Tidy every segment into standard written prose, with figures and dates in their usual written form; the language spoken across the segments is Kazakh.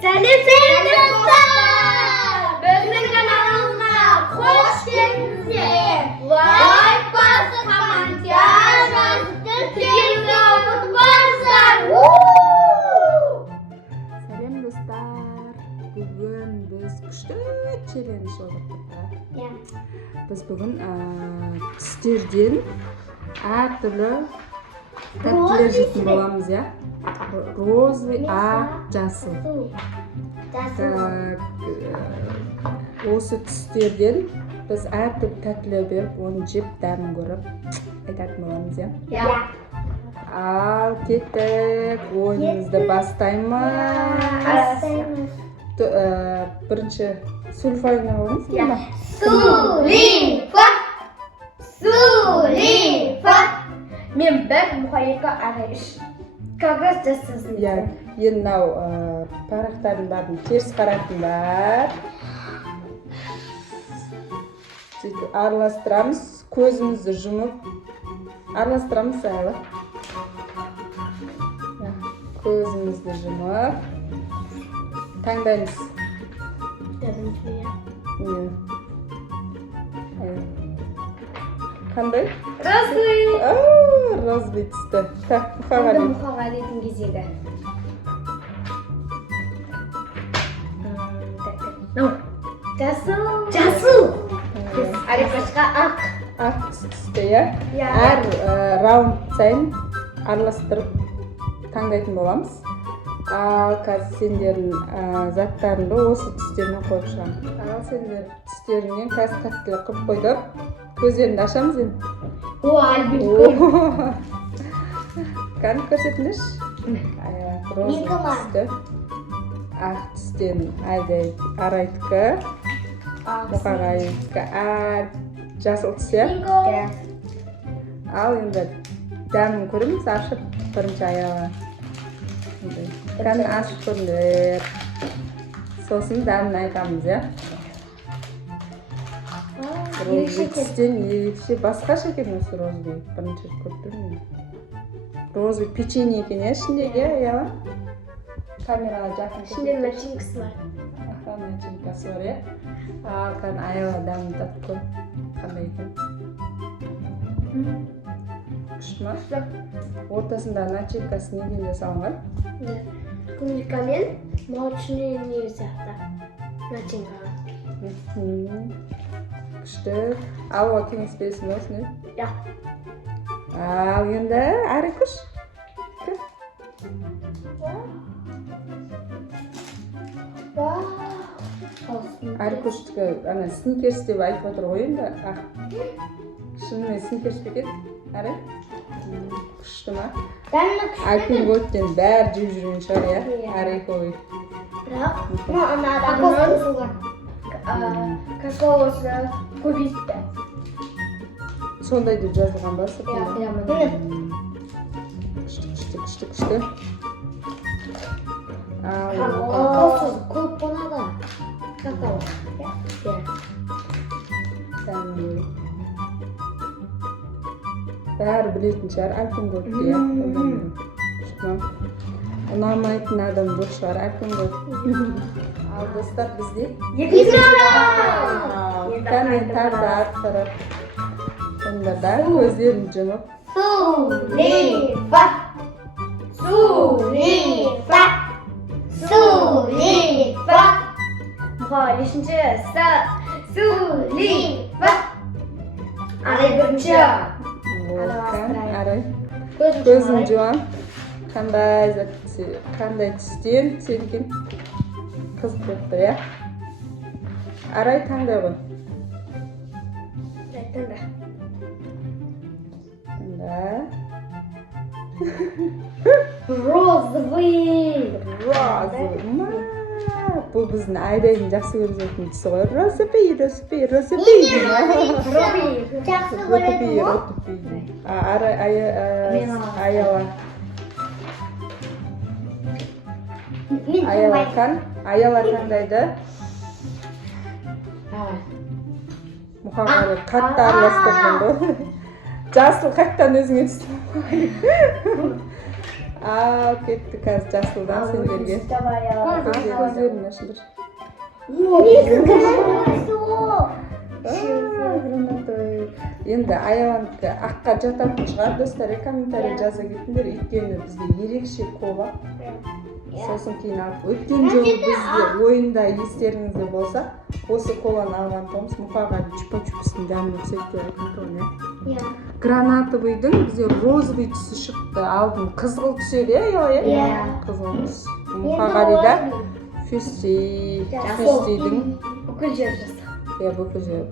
Sәлем достар! Біздің каналымызға қош келдіңіздер. Лайк басып, комментарий жазып, тіркелуді ұмытпаңыздар. Сәлем достар. Бүгін біз күшті челлендж отырдық. Біз бүгін түстерден әртүрлі тәттілер жейтін боламыз, я? Розовый, жасыл. Осы түстерден біз әртүрлі тәттілер беріп, оны жеп дәмін көріп айтатын боламыз, я? Ал кеттік, ойынымызды бастаймыз. Бірінші сульфа ойнап аламыз, ба? Сулифа! Мен бір мұқайыққа ағай үш. Қағаз жасасын. Енді мынау парақтардың барын теріс қарайтындар. Сөйтіп араластырамыз, көзімізді жұмып араластырамыз әлі. Көзімізді жұмып таңдаймыз. Қандай? Розовый! Розовый түсті. Так, Мұқағалидің кезегі. Жасыл! Арифашқа ақ. Ақ түсті, я? Әр раунд сайын араластырып таңдайтын боламыз. Ал қазір сендердің заттарыңды осы түстеріне қойып шығамын. Ал сендер түстерінен қазір тәттілік қып қойдық. Көздеріңді ашамыз енді. Қанып көрсетіңдерші. Розовый түсті. Ақ түстен арайдікі. Мұқағалидікі жасыл түс, я? Ал енді дәмін көреміз, ашып бірінші аяға. Қаны ашып көріңдер. Сосын дәмін айтамыз, я? Розовый түстен ерекше басқаша екен осы розовый. Бірінші көріп тұрмын. Розовый печенье екен, я? Ішіндегі, я? Камераға жақын. Ішінде начинкасы бар. Начинкасы бар, я? Ал қаны аяға дәмін татып көр. Қандай екен? Күшті ма? Ортасында начинкасы неден жасалынған? Клубникамен молочный не сияқты. Начинка. Күшті. Алуға кеңес бересің бе осыны? Ja. Ал енді әрі күш. Әрі күштікі сникерс деп айтып отыр ғой енді. Шынымен сникерс бе екен? Әрі? Күшті ма? Альпенгольдтен бәрі жеп жүрген шығар, я? Әрі қой. Бірақ, анадан какаосы көбейтті. Сондай деп жазылған ба сыртында? Күшті. Какаосыз көп болады. Какао. Бәрі білетін шығар, Альпенгольдті, я? Ұнамайтын адам жоқ шығар, Альпенгольд. Ал достар бізде? Кәне тарды арттырып. Сонда да көздерін жұмып. Сулифа! Мұқағали үшінші. Сулифа! Арай бірінші. Арай. Көзін жуам. Қандай түстен түсерген қызық болып тұр, я? Арай таңдай ғой. Таңда. Розовый. Бұл біздің айдайдың жақсы көретін түсі ғой. Розовый. Жақсы көретін ғой. Аяла. Аяла таңдайды. Мұқағали қатты араластырдың ғой. Жасыл қайттан өзіңе түсті. Aa, kettik қазір жасылдан сендерге. Давай я. Көздерін ашыңдар. Гранатой. Енді аяланып аққа жататын шығар достар, комментарий жаза кетіңдер, өйткені бізге ерекше кола. Сосын кейін алып өткен жолы бізде ойында естеріңізде болса, осы коланы алған тұғымыз мұқағали чупа-чупстың дәмін ұқсайды деп айтқан тұғын, иә? Гранатовыйдың бізде розовый түсі шықты, алдын қызғыл түседі, иә? Қызғыл түс. Мұқағалида фюстейдің бүкіл жер жасақ. иә, бүкіл жер.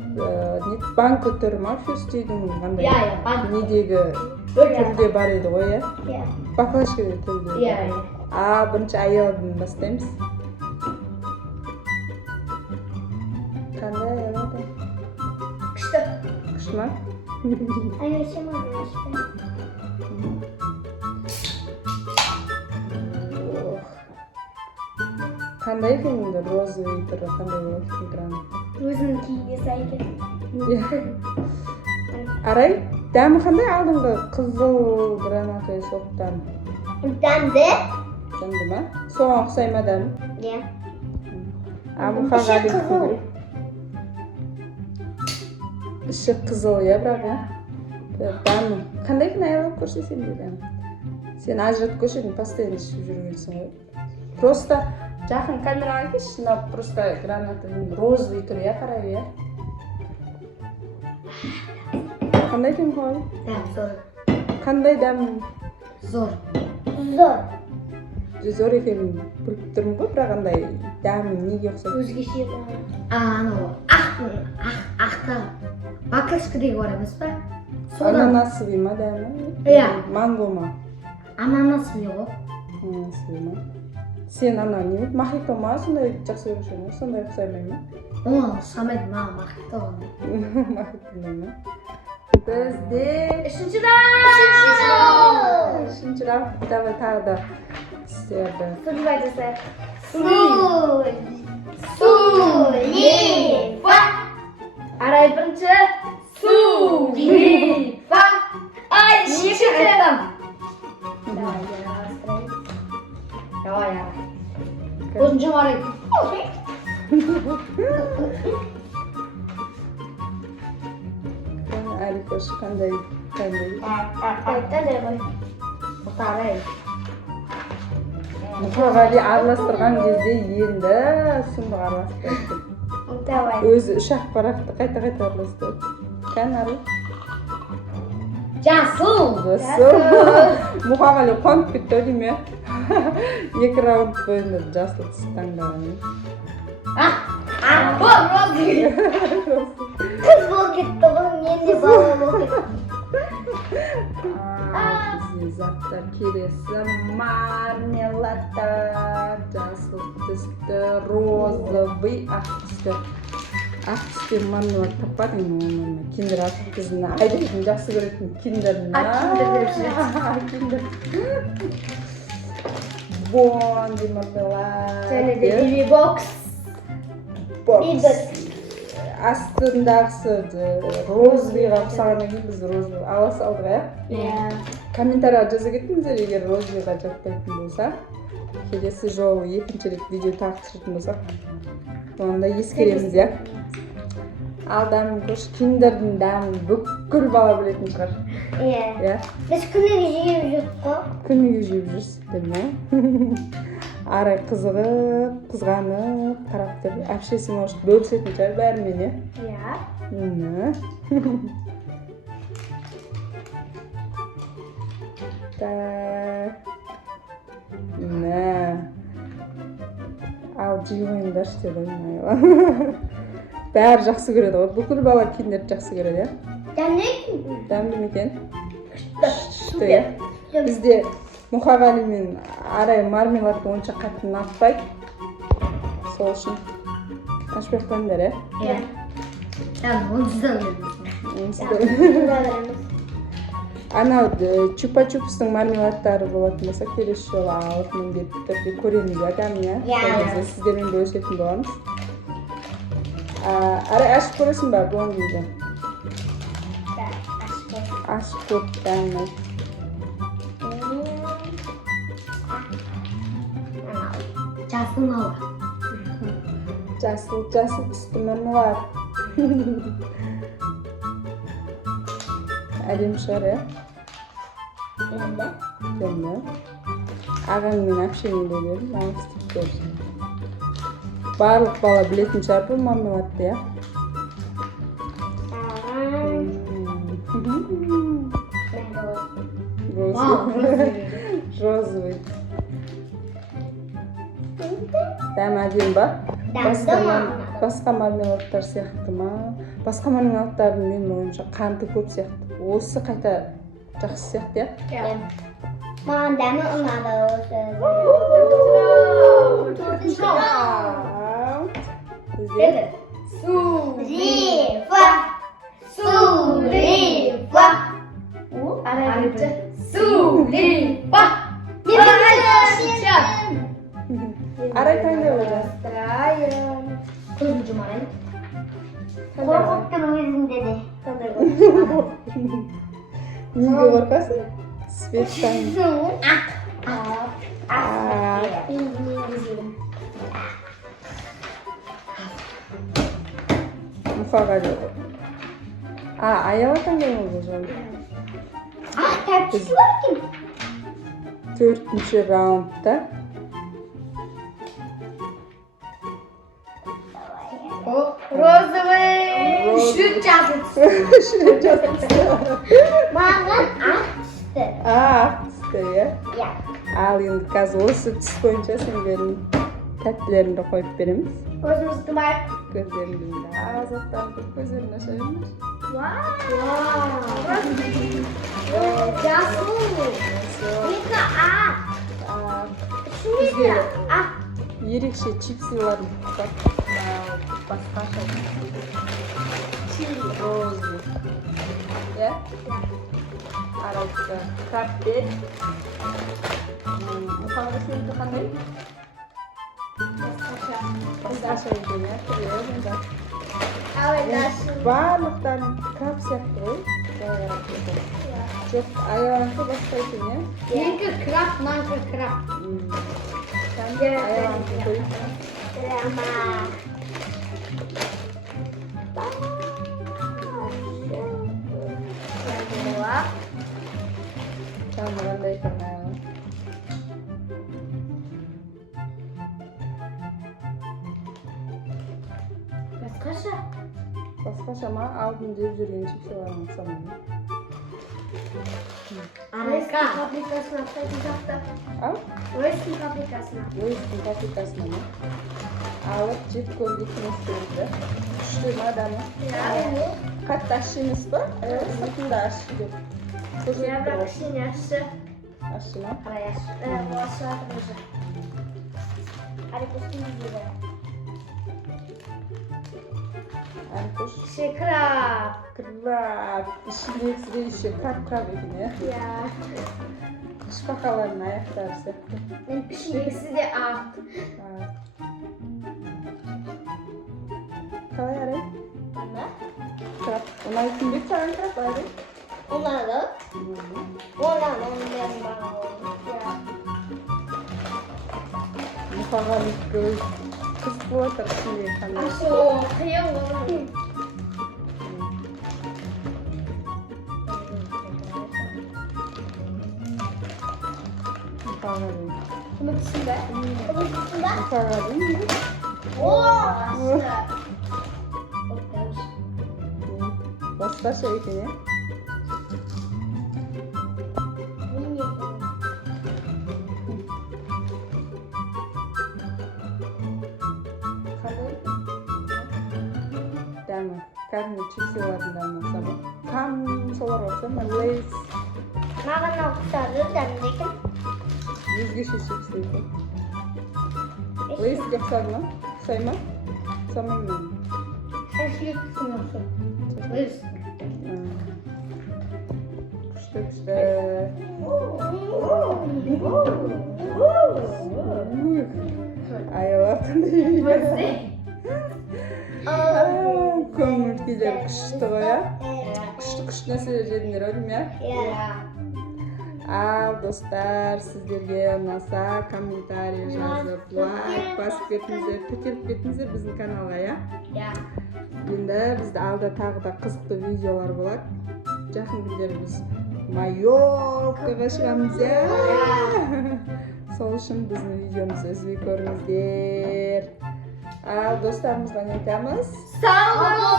Банкі түрі ма фюстейдің қандай? банк. Недегі түрде бар еді ғой, иә? Иә. Баклажкада түрде. Иә. Бірінші аялдан бастаймыз. Қандай аялады? Күшті. Күшті ма? Қандай екен енді розовый түрі қандай болады екен гранат? Өзінің киіне сай екен. Арай, дәмі қандай алдыңғы қызыл гранатовый соқтан? Дәмді. Дәмді ма? Соған ұқсай ма дәмі? Иә. Мұқағали қызыл. Іші қызыл, иә, бірақ, иә? Дәмі. Қандай екен аялап көрсесен де дәмі? Сен ажыратып көрседің, постоянно ішіп жүргенсің ғой. Просто жақын камераға келші, мынау просто гранатовый розовый түрі, иә, қарай, иә? Қандай екен Мұқағали? Дәм зор. Қандай дәм? Зор. Зор екенін біліп тұрмын ғой, бірақ андай дәмі неге ұқсайды? Өзгеше бар. Анау ақта баклажкадегі бар емес па? Ананасовый ма дәмі? Иә. Манго ма? Ананасовый ғой. Ананасовый ма? Сен ана не? Мохито ма? Сондай жақсы көруші ма? Сондай ұқсаймай ма? Ұқсамайды маған мохито. Мохито ма? Бізде Үшінші раунд. үшінші раунд. Давай тағы да істерді. Сулива жасайық. Сулива. Арай бірінші. Сулива. Ай, екінші. Давай. Көзін жұмар еді. Әлі көш қандай? Қандай ғой. Ұтарай. Мұқағали араластырған кезде енді сұмдық араластырды. Давай. Өзі үш ақпаратты қайта-қайта араластырды. Кән ары? Жасыл. Мұқағали қуанып кетті ау дейме? Екі раунд бойында жасыл түс таңдаған. Бұл розовый. Қыз болып кетті ғой, мен де бала болып кетті. Бізде заттар келесі мармеладтар, жасыл түсті, розовый, ақ түсті. Ақ түсті мармелад таппадың ма оны? Киндер ақ біздің айдайтын жақсы көретін киндер. Киндер деп жүреді. Киндер. Бонди мармелад. Және де биби бокс. Астындағысы розовыйға ұқсағаннан кейін біз розовый ала салдық, иә? Комментарийға жаза кетіңіздер, егер розовыйға жатпайтын болса, келесі жолы екінші рет видео тағы түсіретін болсақ, онда ескереміз, иә? Ал дәмін көрші, киндердің дәмін бүкіл бала білетін шығар. Иә. Біз күніге жеп жүрдік қой. Күніге жеп жүрсіздер ме? Арай қызығып, қызғанып, қарап тұр. Әпшесі может бөлісетін шығар бәрімен, иә? Иә. Ал жиғойындаршы деді ойнайла. Бәрі жақсы көреді ғой. Бүкіл бала киндерді жақсы көреді, иә? Дәмді ме екен? Күшті, иә? Бізде Мұқағали мен Арай мармеладты онша қатты ұнатпайды. Сол үшін ашпай қойыңдар, иә? Иә. Онсыз да Анау чупа-чупстың мармеладтары болатын болса, келесі жолы алып міндетті түрде көреміз, иә, дәмін, иә? Сіздермен бөлісетін боламыз. Арай ашып көресің ба бондиді? Ашып көп дәмін. Жасыл мал. Жасыл түсті мұрны бар. Әдемі шығар, иә? Енді. Ағаңмен общениеде бердім, маған істеп берші. Барлық бала білетін шығар бұл мармеладты, иә? Розовый. Дәмі әдемі ба? Басқа мармеладтар сияқты ма? Басқа мармеладтардың менің ойымша қанты көп сияқты. Осы қайта жақсы сияқты, иә? Маған дәмі ұнады осы. Бізде? Сурифа! Сурифа! Сурифа! Арай таңдай олар. Көзін жұмайын. Қорқыттың өзінде де. Неге қорқасың? Светтан. Мұқағали. Аяла таңдай олар жолы. Тәртіпші бар екен. 4-ші раундта. Розовый. Шүт жазып. Маған ақ түсті. Ақ түсті, иә? Иә. Ал енді қазір осы түс бойынша сендердің тәттілеріңді қойып береміз. Көзімізді тұмайық. Көздеріңді азаттарды көздерін аша беріңіз. Жасыл. Екі ақ. Бізге Ақ. ерекше чипсиларын бар. Басқаша. Розы. Иә? Аралықта краббет. Мұқағали сенікі қандай? Басқаша екен, иә? Түрлері бар. Барлықтарын краб сияқты ғой. Жоқ, аяғанқы басқа екен, иә? Менікі краб, маңқы краб. Аяғанқы қойып. Тамы қандай екен аяғын? Басқаша. Басқаша ма? Алдын жеп жүрген чипсиларын ұқсамайды. Рейстің фабрикасына ұқсайтын жақта. Ал? Рейстің фабрикасына. Рейстің фабрикасына ма? Алып жеп көрдік нәрселерді. Күшті ма адамы? Қатты ащы емес па? Сыртында ащы деп. Я бірақ кішкене ащы. Ащы ма? Қарай ащы. Бұл ащы жатыр өзі. Арикостың жүзі. Аркуш. Кіші краб. Краб. Ішіндегісі еще краб екен, иә? Иә. Шпақалардың аяқтары сияқты. Ішіндегісі де ақ. Қалай арай? Ана? Краб. Ұнайтын бе саған краб арай? Ұнады. Одан оның бәрін баға Мұқағали қыз болып отыр ішіндегі қандай? Қиын ғой. Мұқағали. Үмітсің бе? Ұмытысында? Мұқағали ме? Басқаша екен, иә? Дәмі, кәдімгі чипсилардың дәмі ұқсап ма? Там соларға ұқсап ма? Лейс. Маған ұқсады дәмді екен. Өзгеше чипсы екен. Лейске ұқсады ма? Ұқсай ма? Ұқсамай ма? Шашлықтың осы. Лейс. Күшті. Аялатындай. Көңіл күйлер күшті ғой, иә? Күшті нәрселер жедіңдер, өлім, иә? Иә. Ал достар, сіздерге ұнаса комментарий жазып, лайк басып кетіңіздер, көтеріп кетіңіздер біздің каналға, я? Ya. Енді бізді алда тағы да қызықты видеолар болады. Жақын күндері біз Майоркаға шығамыз, я? Сол үшін біздің видеомызды үзбей көріңіздер. Ал достарымызға не айтамыз? Sağ olun.